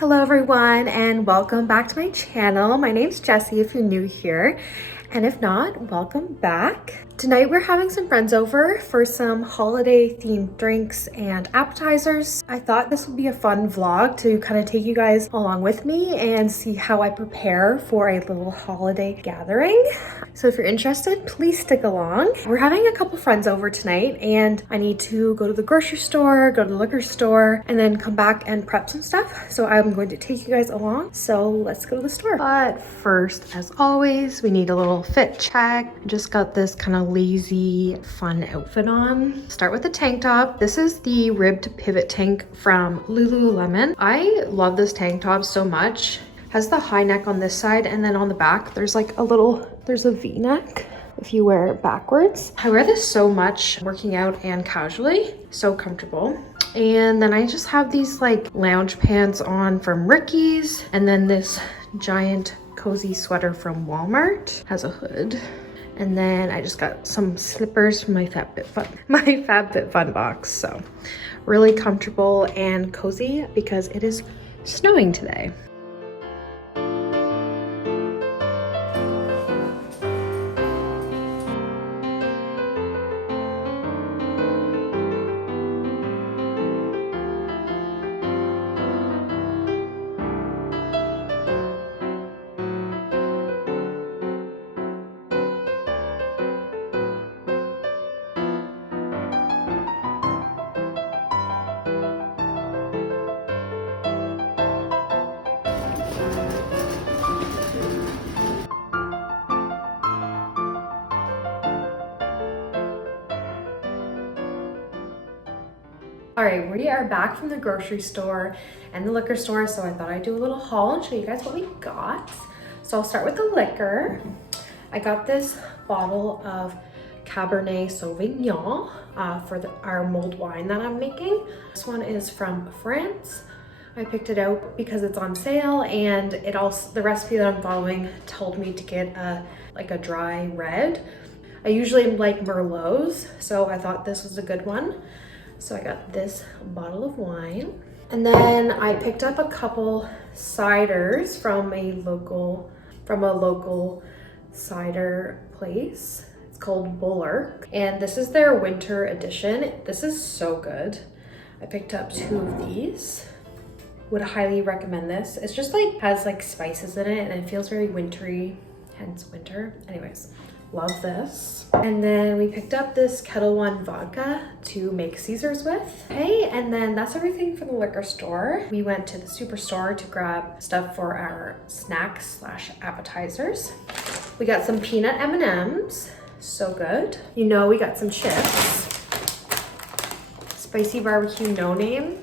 Hello everyone and welcome back to my channel. My name's Jessie if you're new here, and if not, welcome back. Tonight we're having some friends over for some holiday themed drinks and appetizers. I thought this would be a fun vlog to kind of take you guys along with me and see how I prepare for a little holiday gathering. So if you're interested, please stick along. We're having a couple friends over tonight and I need to go to the grocery store, go to the liquor store, and then come back and prep some stuff. So I'm going to take you guys along. So let's go to the store. But first, as always, we need a little fit check. I just got this kind of lazy, fun outfit on. Start with the tank top. This is the ribbed pivot tank from Lululemon. I love this tank top so much. Has the high neck on this side, and then on the back there's like there's a V-neck if you wear it backwards. I wear this so much working out and casually, so comfortable. And then I just have these like lounge pants on from Ricky's, and then this giant cozy sweater from Walmart, has a hood. And then I just got some slippers from my FabFitFun box. So really comfortable and cozy because it is snowing today. All right, we are back from the grocery store and the liquor store, so I thought I'd do a little haul and show you guys what we got. So I'll start with the liquor. I got this bottle of Cabernet Sauvignon for our mulled wine that I'm making. This one is from France. I picked it out because it's on sale, and it also, the recipe that I'm following told me to get like a dry red. I usually like Merlots, so I thought this was a good one. So I got this bottle of wine. And then I picked up a couple ciders from a local cider place. It's called Bulwark. And this is their winter edition. This is so good. I picked up 2 of these. Would highly recommend this. It's just like has like spices in it and it feels very wintry, hence winter. Anyways. Love this. And then we picked up this Kettle One vodka to make Caesars with. Okay, and then that's everything from the liquor store. We went to the superstore to grab stuff for our snacks slash appetizers. We got some peanut M&Ms, so good. You know, we got some chips. Spicy barbecue no name.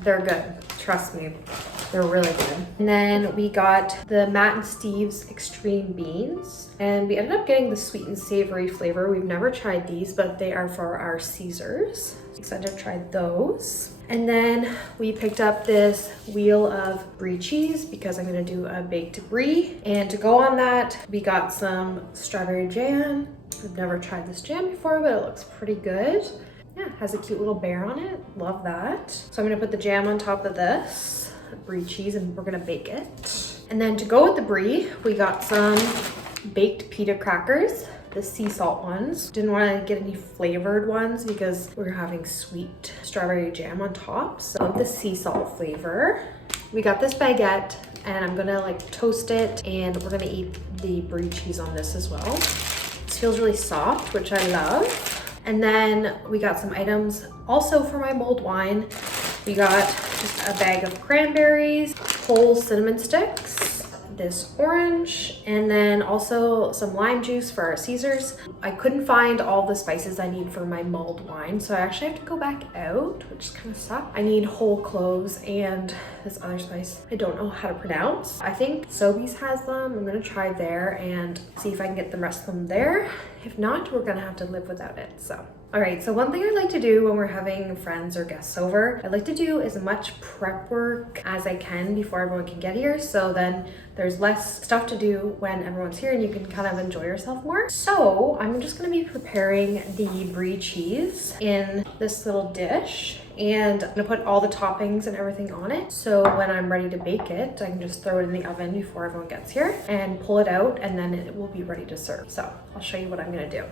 They're good, trust me. They're really good. And then we got the Matt and Steve's Extreme Beans. And we ended up getting the sweet and savory flavor. We've never tried these, but they are for our Caesars. Excited to try those. And then we picked up this wheel of Brie Cheese because I'm gonna do a baked brie. And to go on that, we got some strawberry jam. I've never tried this jam before, but it looks pretty good. Yeah, has a cute little bear on it. Love that. So I'm gonna put the jam on top of this Brie cheese and we're gonna bake it. And then to go with the brie, we got some baked pita crackers, the sea salt ones. Didn't want to get any flavored ones because we're having sweet strawberry jam on top. So the sea salt flavor. We got this baguette and I'm gonna like toast it and we're gonna eat the brie cheese on this as well. This feels really soft, which I love. And then we got some items also for my mulled wine. We got just a bag of cranberries, whole cinnamon sticks, this orange, and then also some lime juice for our Caesars. I couldn't find all the spices I need for my mulled wine, so I actually have to go back out, which is kind of sucks. I need whole cloves and this other spice I don't know how to pronounce. I think Sobeys has them. I'm gonna try there and see if I can get the rest of them there. If not, we're gonna have to live without it. So All right, so one thing I like to do when we're having friends or guests over, I like to do as much prep work as I can before everyone can get here. So then there's less stuff to do when everyone's here and you can kind of enjoy yourself more. So I'm just gonna be preparing the Brie cheese in this little dish. And I'm gonna put all the toppings and everything on it. So when I'm ready to bake it, I can just throw it in the oven before everyone gets here and pull it out, and then it will be ready to serve. So I'll show you what I'm gonna do.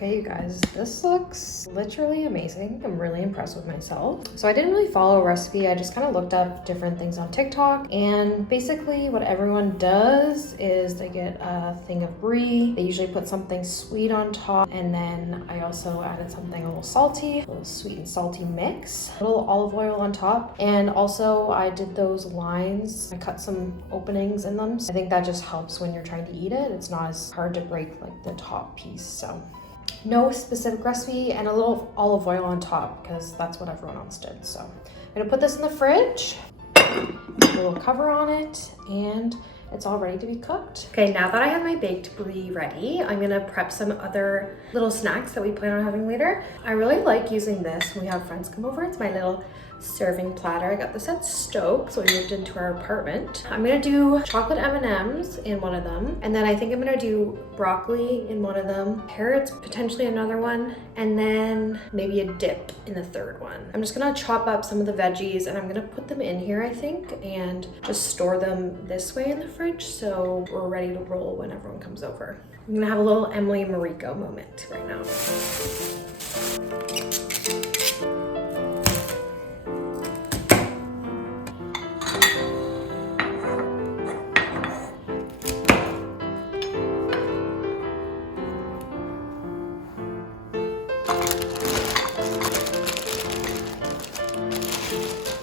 Okay, you guys, this looks literally amazing. I'm really impressed with myself. So I didn't really follow a recipe. I just kind of looked up different things on TikTok, and basically what everyone does is they get a thing of brie. They usually put something sweet on top, and then I also added something a little salty, a little sweet and salty mix, a little olive oil on top, and also I did those lines. I cut some openings in them. So I think that just helps when you're trying to eat it. It's not as hard to break like the top piece. So no specific recipe, and a little olive oil on top because that's what everyone else did. So I'm gonna put this in the fridge, put a little cover on it, and it's all ready to be cooked. Okay, now that I have my baked brie ready, I'm gonna prep some other little snacks that we plan on having later. I really like using this when we have friends come over. It's my little serving platter. I got this at Stokes when we moved into our apartment. I'm gonna do chocolate M&Ms in one of them, and then I think I'm gonna do broccoli in one of them, carrots potentially another one, and then maybe a dip in the third one. I'm just gonna chop up some of the veggies and I'm gonna put them in here, I think, and just store them this way in the fridge so we're ready to roll when everyone comes over. I'm gonna have a little Emily Mariko moment right now.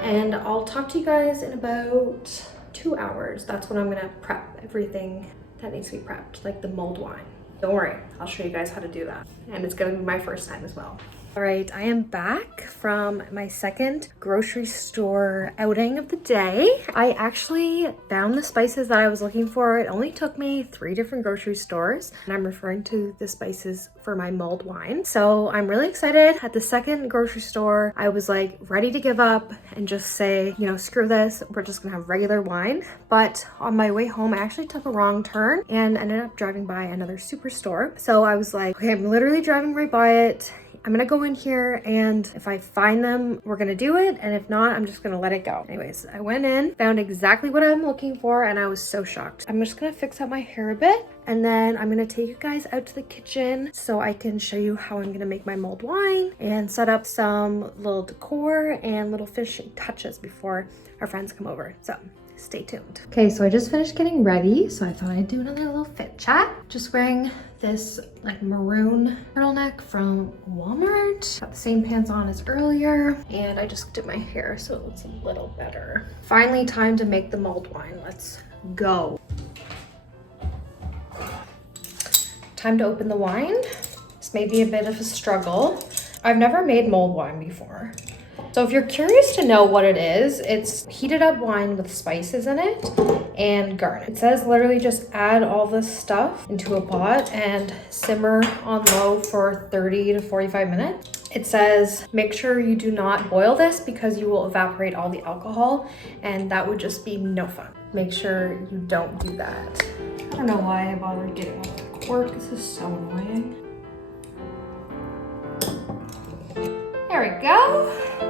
And I'll talk to you guys in about 2 hours. That's when I'm gonna prep everything that needs to be prepped, like the mulled wine. Don't worry, I'll show you guys how to do that. And it's gonna be my first time as well. All right, I am back from my second grocery store outing of the day. I actually found the spices that I was looking for. It only took me 3 different grocery stores, and I'm referring to the spices for my mulled wine. So I'm really excited. At the second grocery store, I was like ready to give up and just say, you know, screw this, we're just gonna have regular wine. But on my way home, I actually took a wrong turn and ended up driving by another superstore. So I was like, okay, I'm literally driving right by it. I'm gonna go in here, and if I find them, we're gonna do it, and if not, I'm just gonna let it go. Anyways, I went in, found exactly what I'm looking for, and I was so shocked. I'm just gonna fix up my hair a bit, and then I'm gonna take you guys out to the kitchen so I can show you how I'm gonna make my mulled wine and set up some little decor and little finishing touches before our friends come over. So stay tuned. Okay, so I just finished getting ready, so I thought I'd do another little fit chat. Just wearing this like maroon turtleneck from Walmart. Got the same pants on as earlier, and I just did my hair so it looks a little better. Finally, time to make the mulled wine. Let's go. Time to open the wine. This may be a bit of a struggle. I've never made mulled wine before. So if you're curious to know what it is, it's heated up wine with spices in it and garnish. It says literally just add all this stuff into a pot and simmer on low for 30 to 45 minutes. It says make sure you do not boil this because you will evaporate all the alcohol, and that would just be no fun. Make sure you don't do that. I don't know why I bothered getting out the cork. This is so annoying. There we go.